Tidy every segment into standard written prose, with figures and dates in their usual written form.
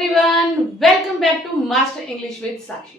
Everyone, welcome back to master English with Sakshi.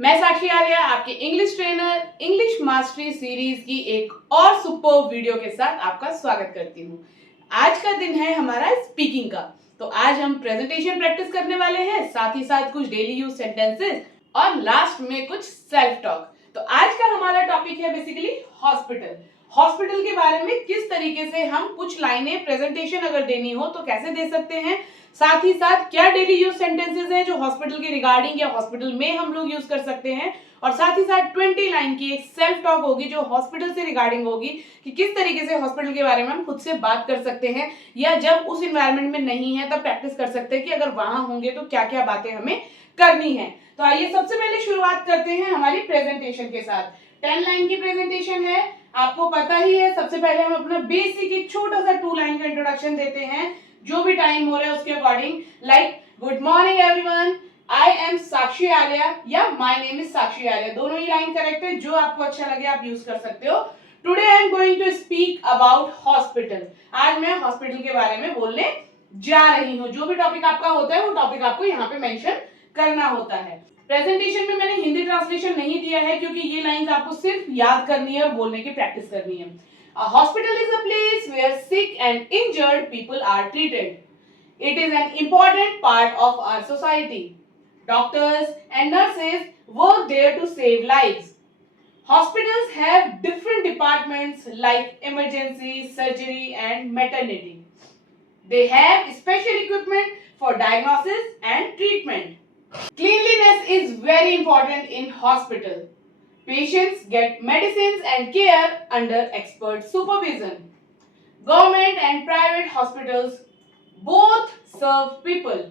मैं साक्षी आर्या आपके English trainer English mastery series की एक और सुपर वीडियो के साथ आपका स्वागत करती हूँ। आज का दिन है हमारा स्पीकिंग का, तो आज हम प्रेजेंटेशन प्रैक्टिस करने वाले हैं, साथ ही साथ कुछ डेली यूज सेंटेंसेस और लास्ट में कुछ सेल्फ टॉक। तो आज का हमारा टॉपिक है बेसिकली हॉस्पिटल। हॉस्पिटल के बारे में किस तरीके से हम कुछ लाइनें प्रेजेंटेशन अगर देनी हो तो कैसे दे सकते हैं, साथ ही साथ क्या डेली यूज सेंटेंसेस हैं जो हॉस्पिटल के रिगार्डिंग या हॉस्पिटल में हम लोग यूज कर सकते हैं, और साथ ही साथ 20 लाइन की एक सेल्फ टॉक होगी जो हॉस्पिटल से रिगार्डिंग होगी कि किस तरीके से हॉस्पिटल के बारे में हम खुद से बात कर सकते हैं, या जब उस इन्वायरमेंट में नहीं है तब प्रैक्टिस कर सकते हैं कि अगर वहां होंगे तो क्या क्या बातें हमें करनी है। तो आइए सबसे पहले शुरुआत करते हैं हमारी प्रेजेंटेशन के साथ। 10 लाइन की प्रेजेंटेशन है, आपको पता ही है। सबसे पहले हम अपना बेसिक एक छोटा सा 2 लाइन का इंट्रोडक्शन देते हैं, जो भी टाइम हो रहा है उसके according, like good morning everyone, I am Sakshi Arya या my name is Sakshi Arya. दोनों ही लाइन करेक्ट है, जो आपको अच्छा लगे आप यूज कर सकते हो। Today I am going to speak about hospital. आज मैं हॉस्पिटल के बारे में बोलने जा रही हूँ। जो भी टॉपिक आपका होता है वो टॉपिक आपको यहाँ पे मेंशन करना होता है। प्रेजेंटेशन में मैंने हिंदी ट्रांसलेशन नहीं दिया है क्योंकि ये लाइंस आपको सिर्फ याद करनी है और बोलने की प्रैक्टिस करनी है। A hospital is a place where sick and injured people are treated. It is an important part of our society. Doctors and nurses work there to save lives. Hospitals have different departments like emergency, surgery and maternity. They have special equipment for diagnosis and treatment. Cleanliness is very important in hospital. Patients get medicines and care under expert supervision. Government and private hospitals both serve people.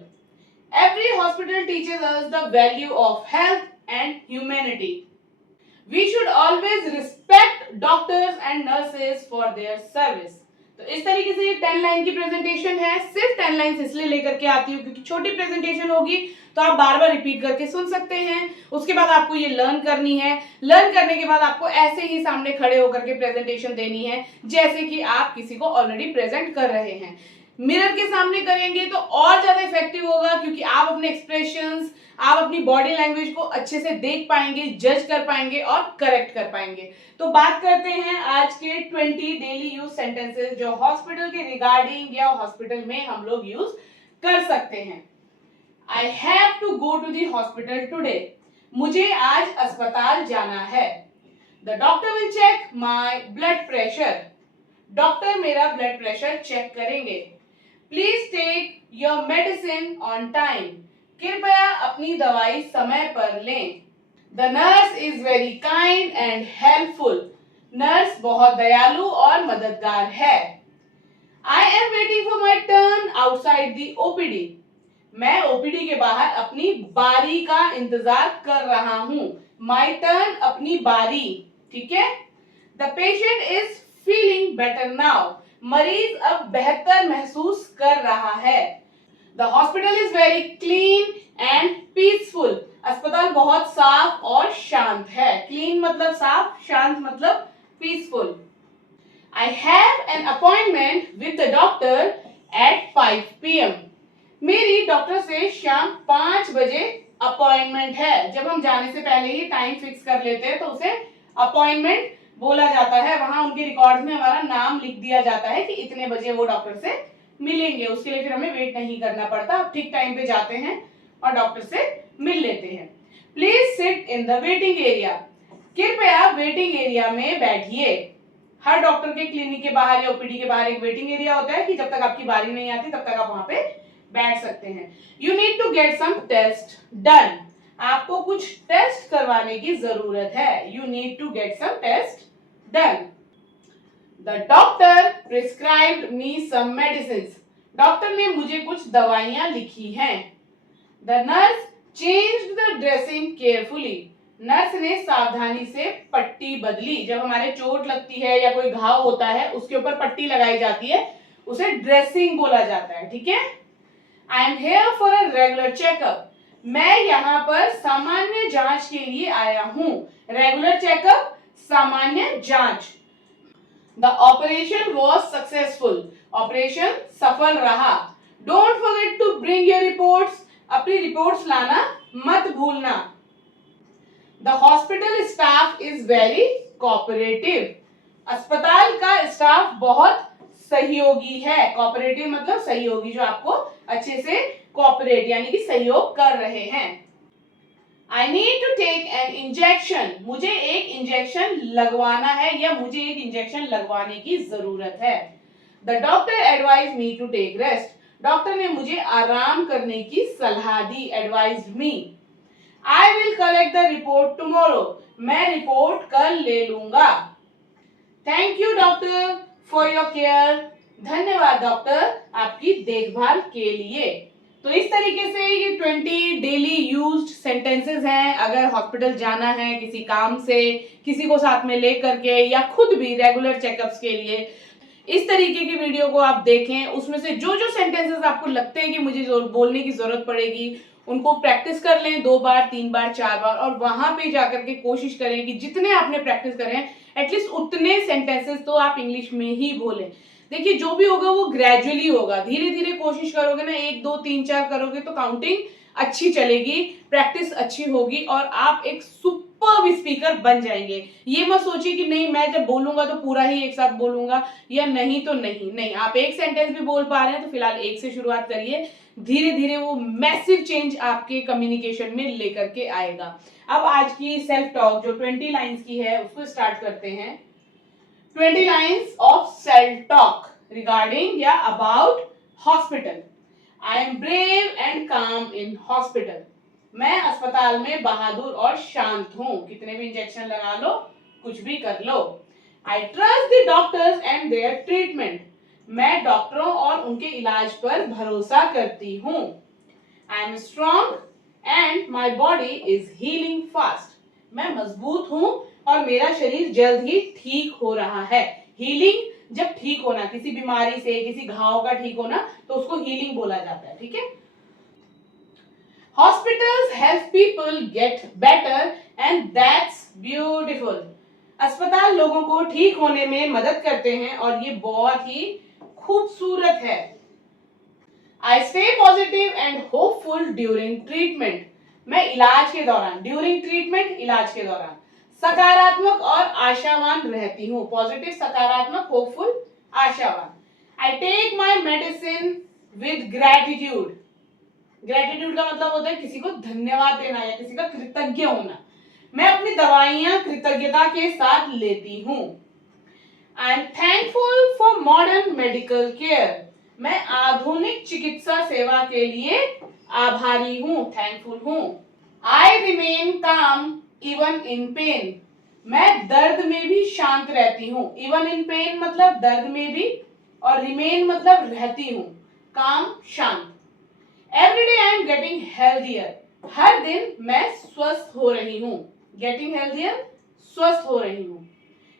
Every hospital teaches us the value of health and humanity. We should always respect doctors and nurses for their service. तो इस तरीके से ये 10 line की presentation है। सिर्फ 10 line इसलिए लेकर के आती हूँ क्योंकि छोटी प्रेजेंटेशन होगी तो आप बार बार रिपीट करके सुन सकते हैं। उसके बाद आपको ये लर्न करनी है। लर्न करने के बाद आपको ऐसे ही सामने खड़े होकर के प्रेजेंटेशन देनी है जैसे कि आप किसी को ऑलरेडी प्रेजेंट कर रहे हैं। मिरर के सामने करेंगे तो और ज्यादा इफेक्टिव होगा क्योंकि आप अपने एक्सप्रेशंस, आप अपनी बॉडी लैंग्वेज को अच्छे से देख पाएंगे, जज कर पाएंगे और करेक्ट कर पाएंगे। तो बात करते हैं आज के 20 डेली यूज सेंटेंसेस जो हॉस्पिटल के रिगार्डिंग या हॉस्पिटल में हम लोग यूज कर सकते हैं। I have to go to the hospital today. मुझे आज अस्पताल जाना है। The doctor will check my blood pressure. Doctor मेरा ब्लड प्रेशर चेक करेंगे। Please take your medicine on time. कृपया अपनी दवाई समय पर लें। The nurse is very kind and helpful. Nurse बहुत दयालु और मददगार है। I am waiting for my turn outside the OPD. मैं ओपीडी के बाहर अपनी बारी का इंतजार कर रहा हूं। My turn अपनी बारी, ठीक है। The patient is feeling better now. मरीज अब बेहतर महसूस कर रहा है। The hospital is very clean and peaceful. अस्पताल बहुत साफ और शांत है। Clean मतलब साफ, शांत मतलब peaceful. I have an appointment with the doctor at 5 p.m. मेरी डॉक्टर से शाम 5 बजे अपॉइंटमेंट है। जब हम जाने से पहले ही टाइम फिक्स कर लेते हैं तो उसे अपॉइंटमेंट बोला जाता है। वहां उनके रिकॉर्ड्स में हमारा नाम लिख दिया जाता है कि इतने बजे वो डॉक्टर से मिलेंगे। उसके लिए फिर हमें वेट नहीं करना पड़ता, आप ठीक टाइम पे जाते हैं और डॉक्टर से मिल लेते हैं। Please sit in the waiting area. कृपया वेटिंग एरिया में बैठिए। हर डॉक्टर के क्लिनिक के बाहर या ओपीडी के बाहर एक वेटिंग एरिया होता है कि जब तक आपकी बारी नहीं आती तब तक आप वहां पे बैठ सकते हैं। You need to get some test done. आपको कुछ टेस्ट करवाने की जरूरत है। You need to get some test done. The doctor prescribed me some medicines. Doctor ने मुझे कुछ दवाइयां लिखी हैं। The nurse changed the dressing carefully. Nurse ने सावधानी से पट्टी बदली। जब हमारे चोट लगती है या कोई घाव होता है उसके ऊपर पट्टी लगाई जाती है, उसे ड्रेसिंग बोला जाता है, ठीक है। I am here for a regular checkup. मैं यहाँ पर सामान्य जांच के लिए आया हूँ। रेगुलर चेकअप, सामान्य जांच। The operation was successful. Operation सफल रहा। Don't forget to bring your reports. अपनी रिपोर्ट्स लाना मत भूलना। The hospital staff is very cooperative. अस्पताल का स्टाफ बहुत सहयोगी है। कोऑपरेटिव मतलब सहयोगी, जो आपको अच्छे से कोऑपरेट यानी कि सहयोग कर रहे हैं। I need to take an injection. मुझे एक इंजेक्शन लगवाना है या मुझे एक इंजेक्शन लगवाने की जरूरत है। The doctor advised me to take rest. Doctor ने मुझे आराम करने की सलाह दी, advised me. I will collect the report tomorrow. मैं रिपोर्ट कल ले लूंगा। Thank you doctor for your care. धन्यवाद डॉक्टर आपकी देखभाल के लिए। तो इस तरीके से ये 20 डेली यूज्ड सेंटेंसेस हैं। अगर हॉस्पिटल जाना है किसी काम से, किसी को साथ में लेकर के, या खुद भी रेगुलर चेकअप्स के लिए, इस तरीके की वीडियो को आप देखें। उसमें से जो जो सेंटेंसेस आपको लगते हैं कि मुझे बोलने की जरूरत पड़ेगी, उनको प्रैक्टिस कर लें 2 बार 3 बार 4 बार, और वहां पे जाकर के कोशिश करें कि जितने आपने प्रैक्टिस करें एटलीस्ट उतने सेंटेंसेस तो आप इंग्लिश में ही बोलें। देखिए जो भी होगा वो ग्रेजुअली होगा, धीरे धीरे कोशिश करोगे ना, 1 2 3 4 करोगे तो काउंटिंग अच्छी चलेगी, प्रैक्टिस अच्छी होगी और आप एक सुपर्ब स्पीकर बन जाएंगे। ये मत सोचिए कि नहीं मैं जब बोलूंगा तो पूरा ही एक साथ बोलूंगा, या नहीं तो नहीं, आप एक सेंटेंस भी बोल पा रहे हैं तो फिलहाल एक से शुरुआत करिए, धीरे धीरे वो मैसिव चेंज आपके कम्युनिकेशन में लेकर के आएगा। अब आज की सेल्फ टॉक जो 20 लाइंस की है उसको स्टार्ट करते हैं। 20 lines of self-talk regarding या about hospital. I am brave and calm in hospital. मैं अस्पताल में बहादुर और शांत हूँ। कितने भी इंजेक्शन लगा लो, कुछ भी कर लो। I trust the doctors and their treatment. मैं डॉक्टरों और उनके इलाज पर भरोसा करती हूँ। I am strong and my body is healing fast. मैं मजबूत हूँ और मेरा शरीर जल्द ही ठीक हो रहा है। हीलिंग जब ठीक होना, किसी बीमारी से, किसी घाव का ठीक होना, तो उसको हीलिंग बोला जाता है, ठीक है। Hospitals help people get better and that's beautiful. अस्पताल लोगों को ठीक होने में मदद करते हैं और ये बहुत ही खूबसूरत है। I stay positive and hopeful during treatment. मैं इलाज के दौरान, ड्यूरिंग ट्रीटमेंट इलाज के दौरान सकारात्मक और आशावान रहती हूँ। पॉजिटिव, सकारात्मक, होपफुल, आशावान। I take my medicine with gratitude. Gratitude का मतलब होता है किसी को धन्यवाद देना या किसी का कृतज्ञ होना। मैं अपनी दवाइयां कृतज्ञता के साथ लेती हूँ। I am thankful for modern medical care. मैं आधुनिक चिकित्सा सेवा के लिए आभारी हूँ, थैंकफुल हूँ। आई रिमेन काम इवन इन पेन। मैं दर्द में भी शांत रहती हूँ। इवन इन पेन मतलब दर्द में भी, और रिमेन मतलब रहती हूँ, काम, शांत। Every day I am getting healthier. हर दिन मैं स्वस्थ हो रही हूँ। गेटिंग हेल्थियर, स्वस्थ हो रही हूँ।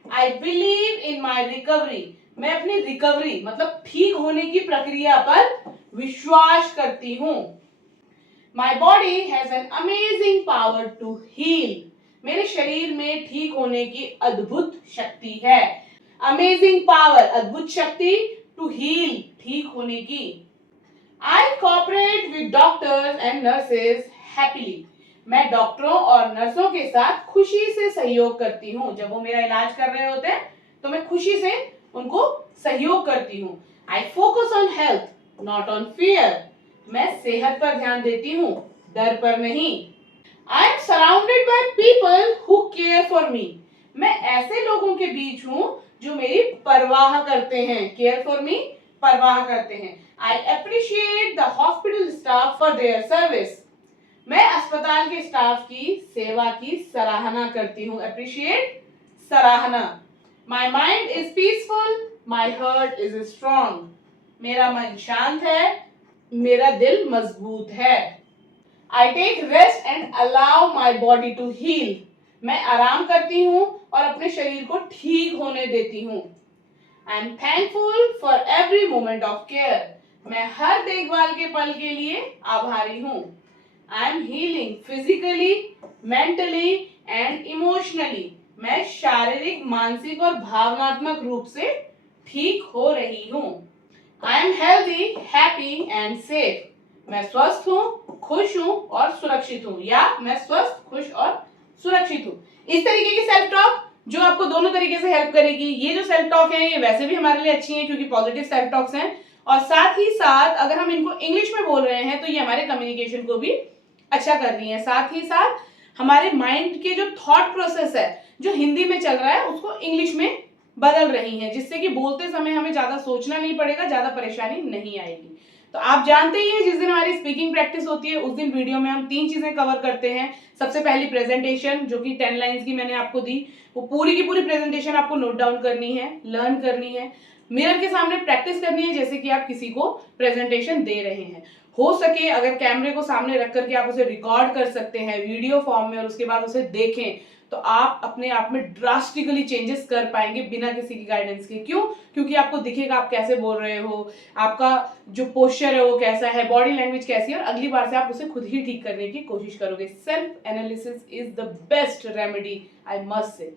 I believe in my recovery. मैं अपनी रिकवरी मतलब ठीक होने की प्रक्रिया पर विश्वास करती हूँ। My body has an amazing power to heal. मेरे शरीर में ठीक होने की अद्भुत शक्ति है। Amazing power, अद्भुत शक्ति, to heal, ठीक होने की। I cooperate with doctors and nurses happily. मैं डॉक्टरों और नर्सों के साथ खुशी से सहयोग करती हूँ। जब वो मेरा इलाज कर रहे होते हैं तो मैं खुशी से उनको सहयोग करती हूँ। I focus on health, not on fear. मैं सेहत पर ध्यान देती हूँ, डर पर नहीं। I am surrounded by people who care for me. मैं ऐसे लोगों के बीच हूँ जो मेरी परवाह करते हैं। Care for me, परवाह करते हैं। I appreciate the hospital staff for their service. मैं अस्पताल के स्टाफ की सेवा की सराहना करती हूँ। Appreciate, सराहना। My mind is peaceful, my heart is strong. मेरा मन शांत है, मेरा दिल मजबूत है। I take rest and allow my body to heal. मैं आराम करती हूँ और अपने शरीर को ठीक होने देती हूँ। I am thankful for every moment of care. मैं हर देखभाल के पल के लिए आभारी हूँ। I am healing physically, mentally and emotionally. मैं शारीरिक, मानसिक और भावनात्मक रूप से ठीक हो रही हूँ। I am healthy, happy and safe. मैं स्वस्थ हूँ, खुश हूँ और सुरक्षित हूँ, या मैं स्वस्थ, खुश और सुरक्षित हूँ। इस तरीके की सेल्फ टॉक जो आपको दोनों तरीके से हेल्प करेगी। ये जो सेल्फ टॉक है ये वैसे भी हमारे लिए अच्छी है क्योंकि पॉजिटिव सेल्फ टॉक्स हैं, और साथ ही साथ अगर हम इनको इंग्लिश में बोल रहे हैं तो ये हमारे कम्युनिकेशन को भी अच्छा कर रही है। साथ ही साथ हमारे माइंड के जो थॉट प्रोसेस है जो हिंदी में चल रहा है उसको इंग्लिश में बदल रही है, जिससे कि बोलते समय हमें ज्यादा सोचना नहीं पड़ेगा, ज्यादा परेशानी नहीं आएगी। तो आप जानते ही हैं जिस दिन हमारी स्पीकिंग प्रैक्टिस होती है उस दिन वीडियो में हम 3 चीजें कवर करते हैं। सबसे पहली प्रेजेंटेशन जो कि 10 लाइंस की मैंने आपको दी, वो पूरी की पूरी प्रेजेंटेशन आपको नोट डाउन करनी है, लर्न करनी है, मिरर के सामने प्रैक्टिस करनी है जैसे कि आप किसी को प्रेजेंटेशन दे रहे हैं। हो सके अगर कैमरे को सामने रख करके आप उसे रिकॉर्ड कर सकते हैं वीडियो फॉर्म में और उसके बाद उसे देखें तो आप अपने आप में ड्रास्टिकली चेंजेस कर पाएंगे बिना किसी की गाइडेंस के। क्यों? क्योंकि आपको दिखेगा आप कैसे बोल रहे हो, आपका जो पोस्चर है वो कैसा है, बॉडी लैंग्वेज कैसी है, और अगली बार से आप उसे खुद ही ठीक करने की कोशिश करोगे। Self analysis is the best remedy, I must say.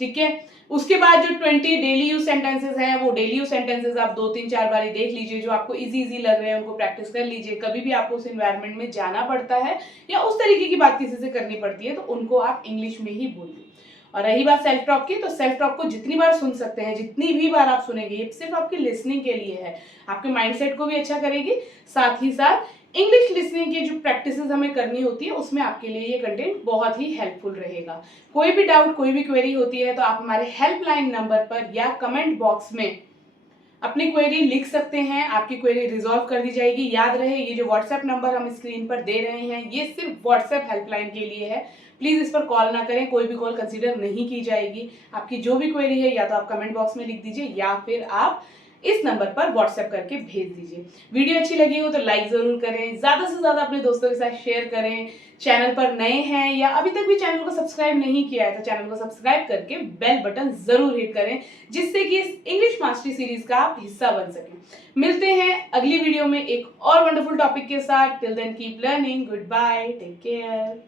ठीक है, उसके बाद जो 20 डेली यूज सेंटेंसेस हैं वो डेली यूज सेंटेंसेस आप 2-3-4 बार देख लीजिए, जो आपको इजी लग रहे हैं उनको प्रैक्टिस कर लीजिए। कभी भी आपको उस एनवायरनमेंट में जाना पड़ता है या उस तरीके की बात किसी से करनी पड़ती है तो उनको आप इंग्लिश में ही बोलिए। और रही बात सेल्फ टॉक की, तो सेल्फ टॉक को जितनी बार सुन सकते हैं, जितनी भी बार आप सुनेंगे, ये सिर्फ आपकी लिसनिंग के लिए है, आपके माइंडसेट को भी अच्छा करेगी। साथ ही साथ इंग्लिश लिसनिंग की जो प्रैक्टिसेस हमें करनी होती है उसमें आपके लिए ये कंटेंट बहुत ही हेल्पफुल रहेगा। कोई भी डाउट, कोई भी क्वेरी होती है तो आप हमारे हेल्पलाइन नंबर पर या कमेंट बॉक्स में अपनी क्वेरी लिख सकते हैं, आपकी क्वेरी रिजॉल्व कर दी जाएगी। याद रहे ये जो व्हाट्सएप नंबर हम स्क्रीन पर दे रहे हैं ये सिर्फ व्हाट्सएप हेल्पलाइन के लिए है, प्लीज इस पर कॉल ना करें, कोई भी कॉल कंसीडर नहीं की जाएगी। आपकी जो भी क्वेरी है या तो आप कमेंट बॉक्स में लिख दीजिए या फिर आप इस नंबर पर व्हाट्सएप करके भेज दीजिए। वीडियो अच्छी लगी हो तो लाइक जरूर करें, ज्यादा से ज्यादा अपने दोस्तों के साथ शेयर करें। चैनल पर नए हैं या अभी तक भी चैनल को सब्सक्राइब नहीं किया है तो चैनल को सब्सक्राइब करके बेल बटन जरूर हिट करें, जिससे कि इस इंग्लिश मास्टरी सीरीज का आप हिस्सा बन सकें। मिलते हैं अगली वीडियो में एक और वंडरफुल टॉपिक के साथ। Till then keep learning, goodbye, take care.